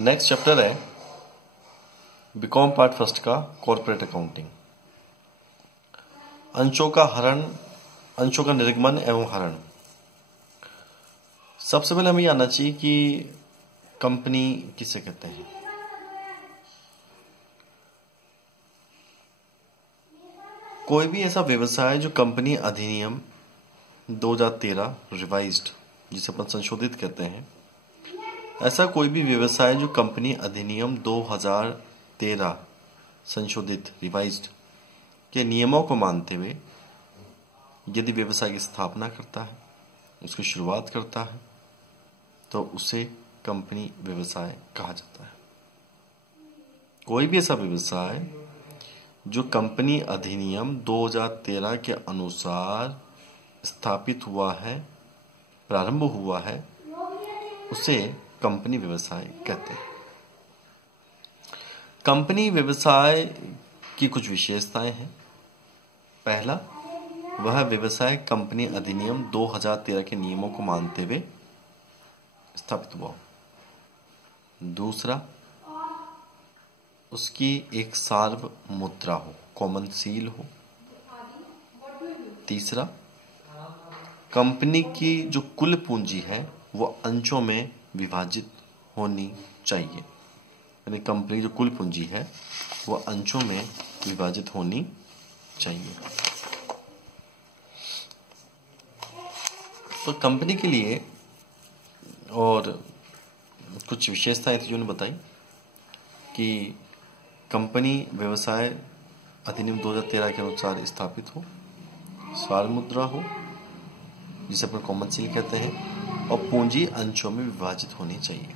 Next chapter है BCom part first का corporate accounting. अंशों का निर्गमन एवं हरण। सबसे पहले हमें आना चाहिए कि कंपनी किसे कहते हैं। कोई भी ऐसा व्यवसाय जो कंपनी अधिनियम 2013 रिवाइज्ड, जिसे अपन संशोधित कहते हैं, ऐसा कोई भी व्यवसाय जो कंपनी अधिनियम 2013 संशोधित रिवाइज्ड के नियमों को मानते हुए यदि व्यवसाय की स्थापना करता है, उसकी शुरुआत करता है, तो उसे कंपनी व्यवसाय कहा जाता है। कोई भी ऐसा व्यवसाय जो कंपनी अधिनियम 2013 के अनुसार स्थापित हुआ है, प्रारंभ हुआ है, उसे कंपनी व्यवसाय कहते हैं। कंपनी व्यवसाय की कुछ विशेषताएं हैं। पहला, वह व्यवसाय कंपनी अधिनियम 2013 के नियमों को मानते हुए स्थापित हुआ हो। दूसरा, उसकी एक सार्वभौम मुद्रा हो, कॉमन सील हो। तीसरा, कंपनी की जो कुल पूंजी है वो अंशों में विभाजित होनी चाहिए, यानी कंपनी की जो कुल पूंजी है वो अंशों में विभाजित होनी चाहिए। तो कंपनी के लिए और कुछ विशेषताएं थी जो ने बताई कि कंपनी व्यवसाय अधिनियम 2013 के अनुसार स्थापित हो, सार्वभौम मुद्रा हो जिसे अपन कॉमन सील कहते हैं, और पूंजी अंशों में विभाजित होनी चाहिए।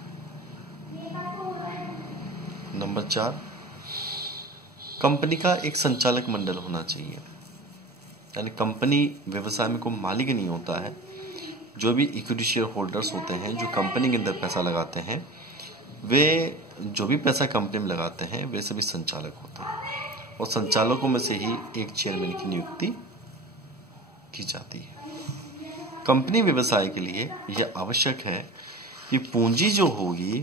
नंबर 4, कंपनी का एक संचालक मंडल होना चाहिए, यानी कंपनी व्यवसाय में कोई मालिक नहीं होता है। जो भी इक्विटी शेयर होल्डर्स होते हैं जो कंपनी के अंदर पैसा लगाते हैं, वे जो भी पैसा कंपनी में लगाते हैं वे सभी संचालक होते हैं, और संचालकों में से ही एक चेयरमैन की नियुक्ति की जाती है। कंपनी व्यवसाय के लिए यह आवश्यक है कि पूंजी जो होगी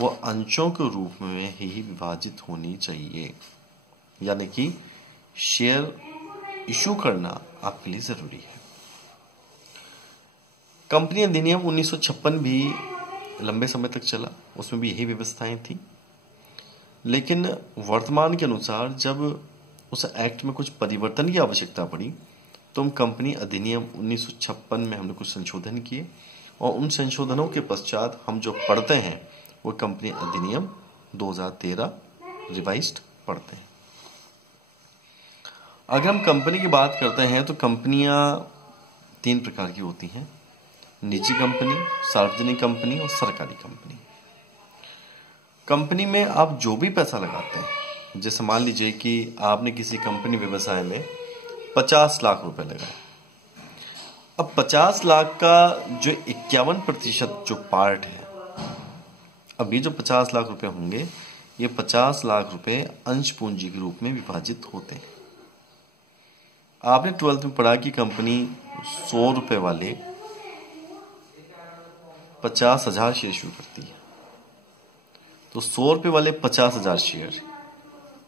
वो अंशों के रूप में ही विभाजित होनी चाहिए, यानी कि शेयर इशू करना आपके लिए जरूरी है। कंपनी अधिनियम 1956 भी लंबे समय तक चला, उसमें भी यही व्यवस्थाएं थी। लेकिन वर्तमान के अनुसार जब उस एक्ट में कुछ परिवर्तन की आवश्यकता पड़ी तो हम कंपनी अधिनियम 1956 में हमने कुछ संशोधन किए, और उन संशोधनों के पश्चात हम जो पढ़ते हैं वो कंपनी अधिनियम 2013 रिवाइज्ड पढ़ते हैं। अगर हम कंपनी की बात करते हैं तो कंपनियां 3 प्रकार की होती हैं: निजी कंपनी, सार्वजनिक कंपनी और सरकारी कंपनी। कंपनी में आप जो भी पैसा लगाते हैं, जैसे मान लीजिए कि आपने किसी कंपनी व्यवसाय में 50 लाख रुपए लगाए। अब 50 लाख का जो 51% जो पार्ट है, अब ये जो 50 लाख रुपए होंगे, ये 50 लाख रुपए अंश पूंजी के रूप में विभाजित होते हैं। आपने 12th में पढ़ा कि कंपनी 100 रुपए वाले 50,000 शेयर शुरू करती है, तो 100 रुपए वाले 50,000 शेयर,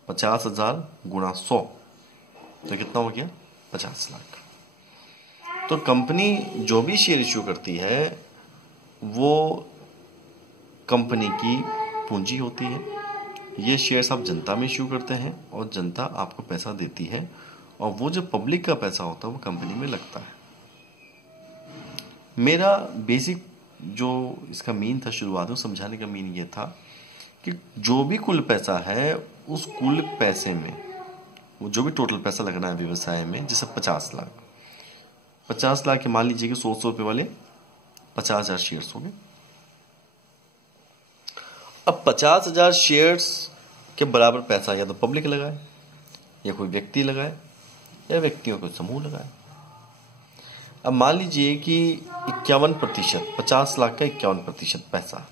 50,000 गुणा 100, तो कितना हो गया? 50 लाख। तो कंपनी जो भी शेयर इश्यू करती है वो कंपनी की पूंजी होती है। ये शेयर्स आप जनता में इश्यू करते हैं और जनता आपको पैसा देती है, और वो जो पब्लिक का पैसा होता है वो कंपनी में लगता है। मेरा बेसिक जो इसका मीन था, शुरुआत में समझाने का मीन ये था कि जो भी कुल पैसा है उस कुल पैसे में वो जो भी टोटल पैसा लगना है व्यवसाय में, जैसे 50 लाख के मान लीजिए कि 100 रुपए वाले 50,000 शेयर्स हो गए। अब 50,000 शेयर्स के बराबर पैसा या तो पब्लिक लगाए, या कोई व्यक्ति लगाए, या व्यक्तियों को समूह लगाए। अब मान लीजिए कि 51%, 50 लाख का 51% पैसा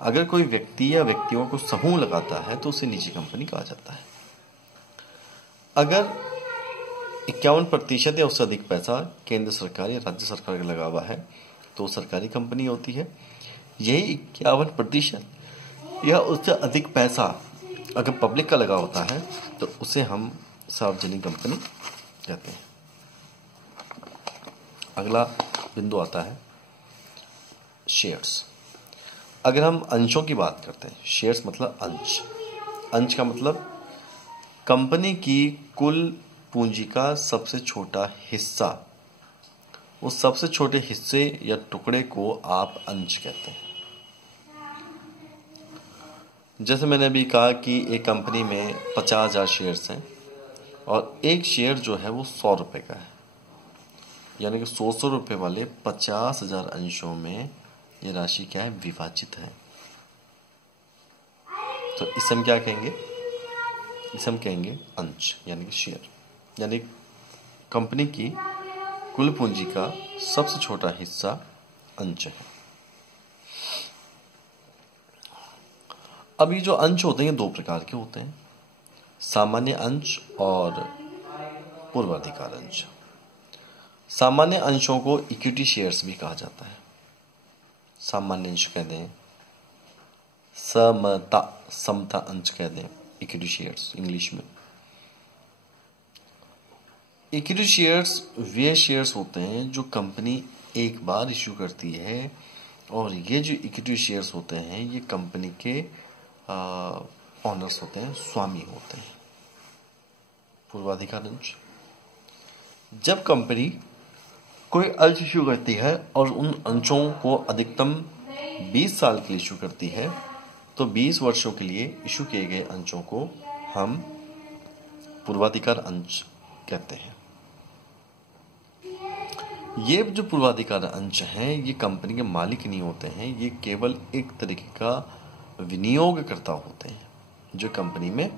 अगर कोई व्यक्ति या व्यक्तियों को समूह लगाता है तो उसे निजी कंपनी कहा जाता है। अगर 51% या उससे अधिक पैसा केंद्र सरकार या राज्य सरकार का लगा हुआ है तो सरकारी कंपनी होती है। यही 51% या उससे अधिक पैसा अगर पब्लिक का लगा होता है तो उसे हम सार्वजनिक कंपनी कहते हैं। अगला बिंदु आता है शेयर्स। अगर हम अंशों की बात करते हैं, शेयर्स मतलब अंश। अंश का मतलब कंपनी की कुल पूंजी का सबसे छोटा हिस्सा। उस सबसे छोटे हिस्से या टुकड़े को आप अंश कहते हैं। जैसे मैंने अभी कहा कि एक कंपनी में 50,000 शेयर्स हैं और एक शेयर जो है वो 100 रुपये का है, यानी कि 100 रुपये वाले 50,000 अंशों में ये राशि क्या है, विभाजित है। तो इसे हम क्या कहेंगे, इसे हम कहेंगे अंश यानी कि शेयर, यानी कंपनी की कुल पूंजी का सबसे छोटा हिस्सा अंश है। अब ये जो अंश होते हैं 2 प्रकार के होते हैं, सामान्य अंश और पूर्वाधिकार अंश। सामान्य अंशों को इक्विटी शेयर्स भी कहा जाता है। सामान्य अंश कहते हैं, समता अंश कहते हैं इक्विटी शेयर्स इंग्लिश में। इक्विटी शेयर्स वे शेयर्स होते हैं जो कंपनी एक बार इश्यू करती है, और ये जो इक्विटी शेयर्स होते हैं ये कंपनी के ऑनर्स होते हैं, स्वामी होते हैं। पूर्वाधिकार अंश, जब कंपनी कोई अंश इश्यू करती है और उन अंशों को अधिकतम 20 साल के लिए इश्यू करती है, तो 20 वर्षों के लिए इश्यू किए गए अंशों को हम पूर्वाधिकार अंश कहते हैं। ये जो पूर्वाधिकार अंश हैं ये कंपनी के मालिक नहीं होते हैं, ये केवल एक तरीके का विनियोगकर्ता होते हैं जो कंपनी में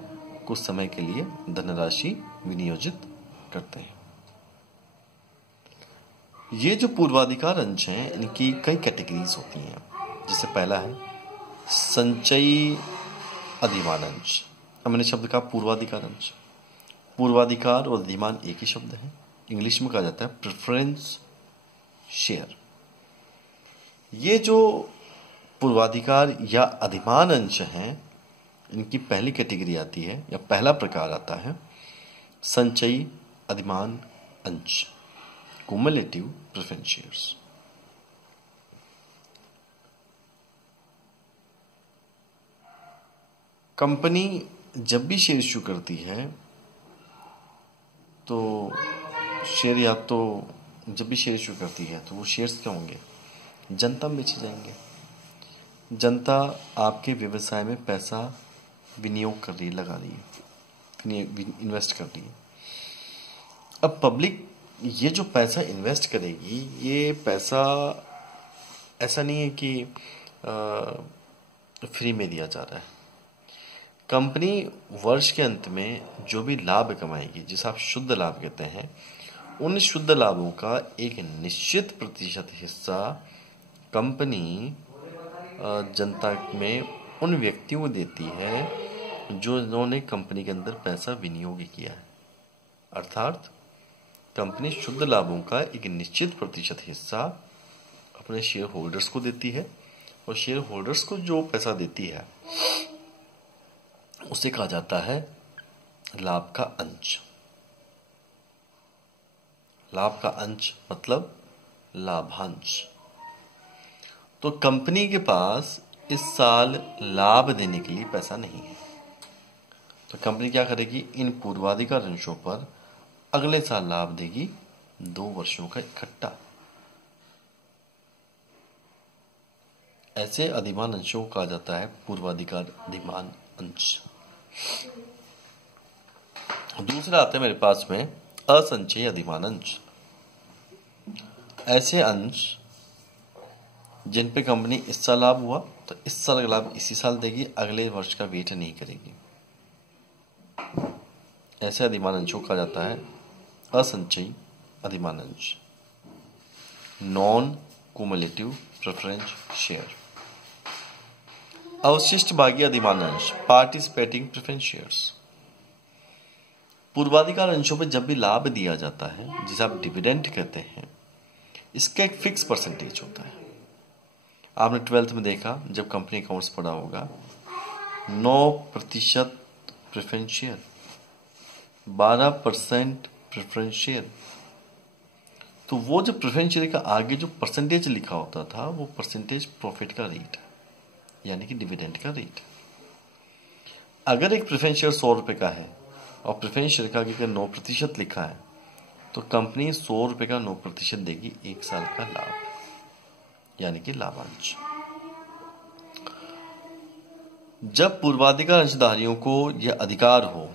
कुछ समय के लिए धनराशि विनियोजित करते हैं। ये जो पूर्वाधिकार अंश हैं इनकी कई कैटेगरीज होती हैं। जैसे पहला है संचयी अधिमान अंश। अब मैंने शब्द कहा पूर्वाधिकार अंश। पूर्वाधिकार और अधिमान एक ही शब्द है, इंग्लिश में कहा जाता है प्रेफरेंस शेयर। ये जो पूर्वाधिकार या अधिमान अंश हैं इनकी पहली कैटेगरी आती है या पहला प्रकार आता है संचयी अधिमान अंश, cumulative preference shares। कंपनी जब भी शेयर इश्यू करती है तो शेयर या तो जब भी शेयर इश्यू करती है तो वो शेयर्स क्या होंगे, जनता में बेचे जाएंगे। जनता आपके व्यवसाय में पैसा विनियोग कर रही है, लगा रही है, इन्वेस्ट कर रही है। अब पब्लिक ये जो पैसा इन्वेस्ट करेगी, ये पैसा ऐसा नहीं है कि फ्री में दिया जा रहा है। कंपनी वर्ष के अंत में जो भी लाभ कमाएगी, जिसे आप शुद्ध लाभ कहते हैं, उन शुद्ध लाभों का एक निश्चित प्रतिशत हिस्सा कंपनी जनता में उन व्यक्तियों को देती है जो इन्होंने कंपनी के अंदर पैसा विनियोग किया है। अर्थात कंपनी शुद्ध लाभों का एक निश्चित प्रतिशत हिस्सा अपने शेयर होल्डर्स को देती है, और शेयर होल्डर्स को जो पैसा देती है उसे कहा जाता है लाभ का अंश। लाभ का अंश मतलब लाभांश। तो कंपनी के पास इस साल लाभ देने के लिए पैसा नहीं है, तो कंपनी क्या करेगी, इन पूर्वाधिकार अंशों पर अगले साल लाभ देगी 2 वर्षों का इकट्ठा। ऐसे अधिमान अंशों को कहा जाता है पूर्वाधिकार अधिमान अंश। दूसरा आता है मेरे पास में असंचयी अधिमान अंश। ऐसे अंश जिन पे कंपनी इस साल लाभ हुआ तो इस साल का लाभ इसी साल देगी, अगले वर्ष का वेट नहीं करेगी। ऐसे अधिमान अंशों को कहा जाता है असंचयी अधिमान अंश, नॉन क्यूमुलेटिव प्रेफरेंस शेयर। अवशिष्ट भागी अधिमान अंश, पार्टिसिपेटिंग प्रेफरेंस शेयर्स। पूर्वाधिकार अंशों पर जब भी लाभ दिया जाता है, जिसे आप डिविडेंड कहते हैं, इसका एक फिक्स परसेंटेज होता है। आपने 12th में देखा, जब कंपनी अकाउंट्स पढ़ा होगा 9% प्रेफरेंस शेयर, 12% प्रेफरेंस शेयर। तो वो जो प्रेफरेंस शेयर का आगे जो परसेंटेज लिखा होता था वो परसेंटेज प्रॉफिट का रेट है, यानी कि डिविडेंड का रेट। अगर एक प्रेफरेंस शेयर 100 रुपए का है और प्रेफरेंस शेयर का आगे 9% लिखा है तो कंपनी 100 रुपए का 9% देगी 1 साल का लाभ, यानी कि लाभांश। जब पूर्वाधिकार अंशधारियों को यह अधिकार हो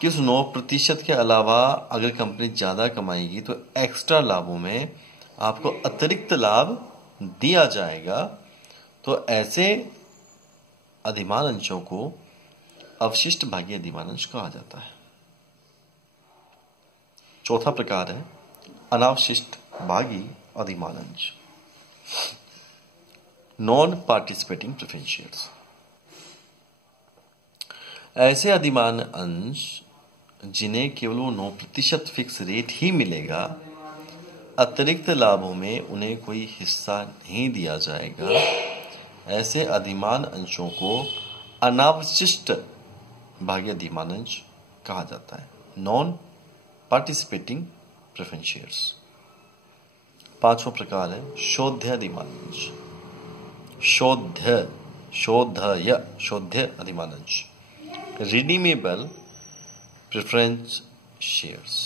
कि उस 9% के अलावा अगर कंपनी ज्यादा कमाएगी तो एक्स्ट्रा लाभों में आपको अतिरिक्त लाभ दिया जाएगा, तो ऐसे अधिमान अंशों को अवशिष्ट भागी अधिमान अंश कहा जाता है। चौथा प्रकार है अनावशिष्ट भागी अधिमान अंश, नॉन पार्टिसिपेटिंग प्रेफरेंस शेयर्स। ऐसे अधिमान अंश जिन्हें केवल वो 9% फिक्स रेट ही मिलेगा, अतिरिक्त लाभों में उन्हें कोई हिस्सा नहीं दिया जाएगा, ऐसे अधिमान अंशों को अनावशिष्ट भागी अधिमान अंश कहा जाता है, नॉन पार्टिसिपेटिंग प्रेफरेंस शेयर्स। पांचवा प्रकार है शोध्य अधिमान अंश, शोध्य अधिमान अंश, रिडीमेबल प्रेफरेंस शेयर्स।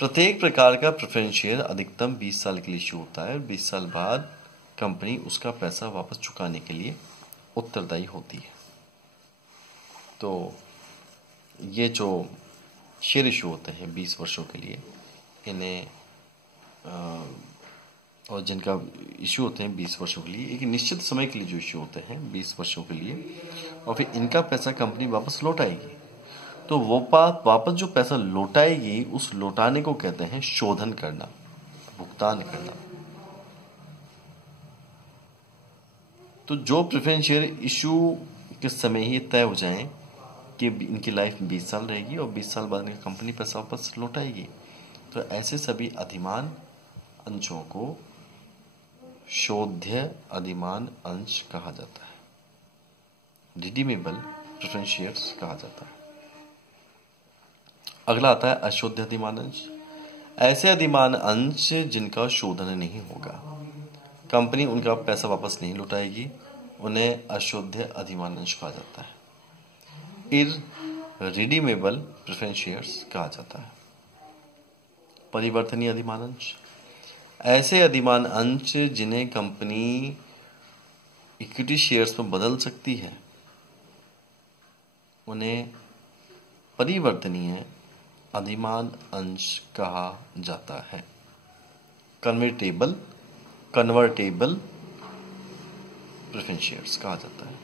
प्रत्येक प्रकार का प्रेफरेंस शेयर अधिकतम 20 साल के लिए इश्यू होता है और 20 साल बाद कंपनी उसका पैसा वापस चुकाने के लिए उत्तरदायी होती है। तो ये जो शेयर इशू होते हैं 20 वर्षों के लिए, इन्हें और जिनका इशू होते हैं 20 वर्षों के लिए, एक निश्चित समय के लिए जो इशू होते हैं 20 वर्षों के लिए, और फिर इनका पैसा कंपनी वापस लौटाएगी, तो वो वापस जो पैसा लौटाएगी उस लौटाने को कहते हैं शोधन करना, भुगतान करना। तो जो प्रेफरेंस शेयर इशू के समय ही तय हो जाएं कि इनकी लाइफ 20 साल रहेगी और 20 साल बाद कंपनी पैसा वापस लौटाएगी, तो ऐसे सभी अधिमान अंशों को शोध्य अधिमान अंश कहा जाता है, रिडीमेबल प्रेफरेंस शेयर्स कहा जाता है। अगला आता है अशोध्य अधिमान अंश, ऐसे अधिमान अंश जिनका शोधन नहीं होगा, कंपनी उनका पैसा वापस नहीं लौटाएगी, उन्हें अशोध्य अधिमान अंश कहा जाता है, इररिडीमेबल प्रेफरेंस शेयर्स कहा जाता है। परिवर्तनीय अधिमान अंश, ऐसे अधिमान अंश जिन्हें कंपनी इक्विटी शेयर्स में बदल सकती है, उन्हें परिवर्तनीय अधिमान अंश कहा जाता है, कन्वर्टेबल प्रेफरेंस शेयर्स कहा जाता है।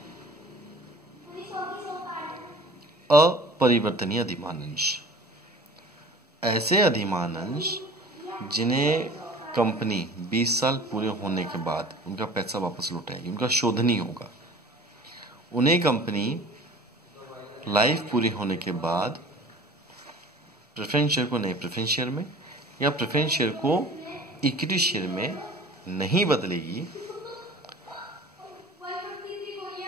अपरिवर्तनीय अधिमान अंश, ऐसे अधिमान अंश जिन्हें कंपनी 20 साल पूरे होने के बाद उनका पैसा वापस लौटाएगी, उनका शोधन ही होगा, उन्हें कंपनी लाइफ पूरी होने के बाद प्रेफरेंस शेयर को नए प्रेफरेंस शेयर में या प्रेफरेंस शेयर को इक्विटी शेयर में नहीं बदलेगी,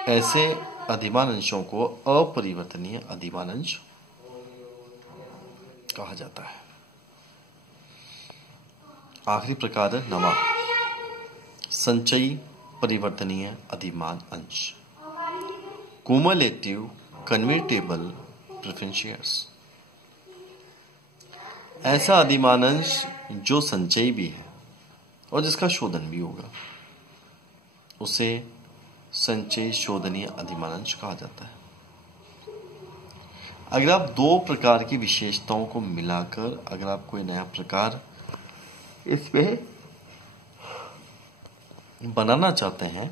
ऐसे अधिमान अंशों को अपरिवर्तनीय अधिमान अंश कहा जाता है। आखिरी प्रकार है नवा संचयी परिवर्तनीय अधिमान अंश, क्यूमुलेटिव कन्वर्टेबल प्रेफरेंस शेयर्स। ऐसा अधिमान अंश जो संचयी भी है और जिसका शोधन भी होगा, उसे संचयी शोधनीय अधिमान अंश कहा जाता है। अगर आप दो प्रकार की विशेषताओं को मिलाकर अगर आप कोई नया प्रकार इसमें बनाना चाहते हैं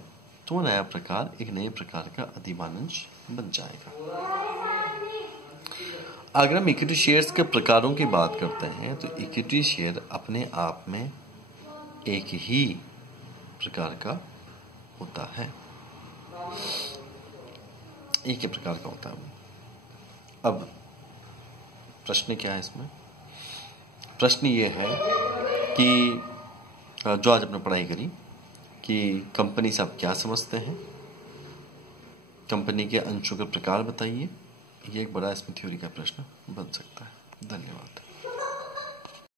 तो वो नया प्रकार एक नए प्रकार का अधिमान अंश बन जाएगा। अगर हम इक्विटी शेयर्स के प्रकारों की बात करते हैं तो इक्विटी शेयर अपने आप में एक ही प्रकार का होता है, एक ही प्रकार का होता है वो। अब प्रश्न क्या है इसमें? प्रश्न ये है कि जो आज आपने पढ़ाई करी कि कंपनी से आप क्या समझते हैं, कंपनी के अंशों के प्रकार बताइए। ये एक बड़ा इसमें थ्योरी का प्रश्न बन सकता है। धन्यवाद।